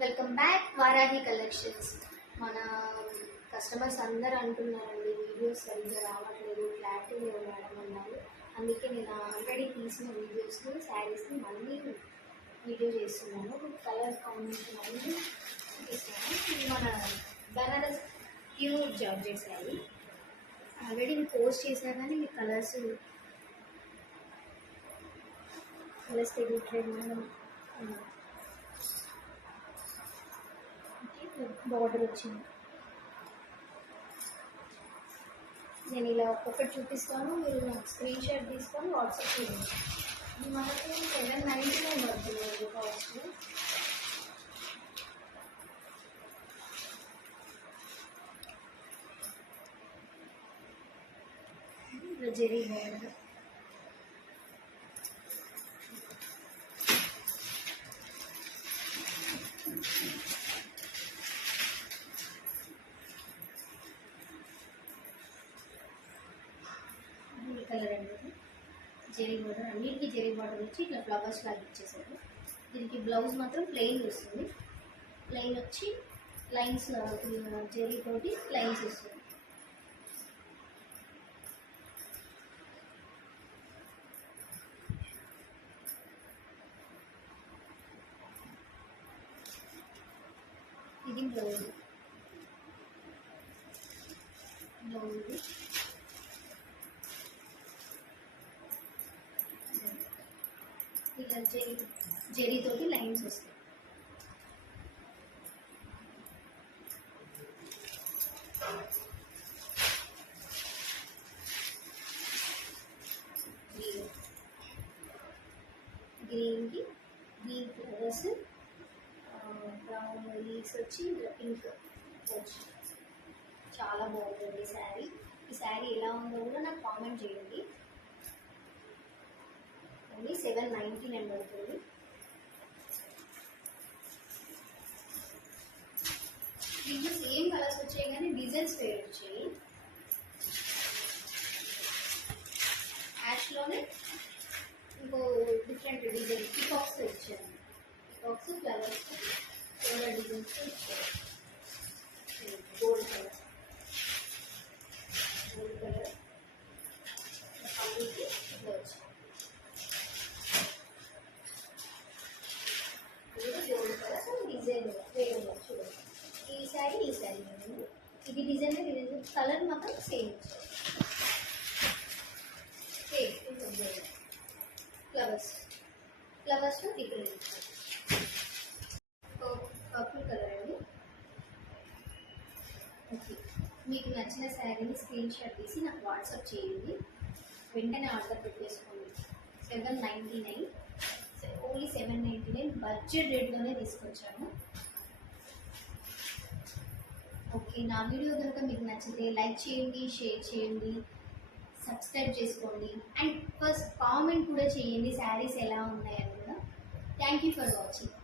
Welcome back Varahi collections. మన customers అందరూ అంటున్నారండి వీడియోస్ సరిగ్గా రావట్లేదు, క్లారిటీ లేవు మేడం అన్నారు. అందుకే నేను ఆల్రెడీ తీసిన వీడియోస్ని శారీస్ని మళ్ళీ వీడియో చేస్తున్నాను. కలర్ కాంబినేషన్ అన్నీ తీస్తున్నాను. ఇది మన Banaras pure georgette sari. Already నేను పోస్ట్ చేశాను కానీ మీ కలర్స్ తెలియట్లేదు మేడం. బార్డర్ వచ్చింది. నేను ఇలా ఒక్కొక్కటి చూపిస్తాను, మీరు నాకు స్క్రీన్ షాట్ తీసుకొని వాట్సాప్ చేయండి. ఇది మనకు 799 పడుతుంది కాస్ట్. జరీ బార్డర్, కలర్ అండి. జెరీ బార్డర్, అన్నిటికీ జెరీ బార్డర్ వచ్చి ఇట్లా ఫ్లవర్స్ లాగా ఇచ్చేసారు. దీనికి బ్లౌజ్ మాత్రం ప్లెయిన్ వస్తుంది. ప్లెయిన్ వచ్చి లైన్స్ జెరీ తోటి లైన్స్ వస్తుంది. ఇది బ్లౌజ్ ఇది ఇలా జెరీతోటి లైన్స్ వస్తాయి. గ్రీన్కి గ్రీన్ ఫ్లవర్స్, బ్రౌన్ లీవ్స్ వచ్చి పింక్ వచ్చి చాలా బాగుంటుంది ఈ శారీ. ఈ శారీ ఎలా ఉందో కూడా నాకు కామెంట్ చేయండి. ఓన్లీ 799 పడుతుంది. దీంట్లో సేమ్ కలర్స్ వచ్చాయి కానీ డిజైన్స్ వేరు వచ్చాయి. యాష్లోనే ఇంకో డిఫరెంట్ డిజైన్ పికాక్స్ వచ్చాయి. పికాక్స్ ఫ్లవర్స్ వేరే డిజైన్స్ వచ్చాయి. గోల్డ్ కలర్, గోల్డ్ కలర్ పళ్ళుకి ఇట్లా వచ్చాయి. గోల్డ్ కలర్ డిజైన్ వేరే చూడండి. ఈ శారీ ఇది డిజైన్ కలర్ మాత్రం సేమ్ ఫ్లవర్స్లో డిఫరెంట్. పర్పుల్ కలర్ అండి. ఓకే, మీకు నచ్చిన శారీని స్క్రీన్ షాట్ తీసి నాకు వాట్సాప్ చేయండి. వెంటనే ఆర్డర్ పెట్టేసుకోండి. 799, ఓన్లీ 799 బడ్జెట్ రేట్లోనే తీసుకొచ్చాను. ఓకే, నా వీడియో కనుక మీకు నచ్చితే లైక్ చేయండి, షేర్ చేయండి, సబ్స్క్రైబ్ చేసుకోండి అండ్ ఫస్ట్ కామెంట్ కూడా చేయండి శారీస్ ఎలా ఉన్నాయని కూడా. Thank you for watching.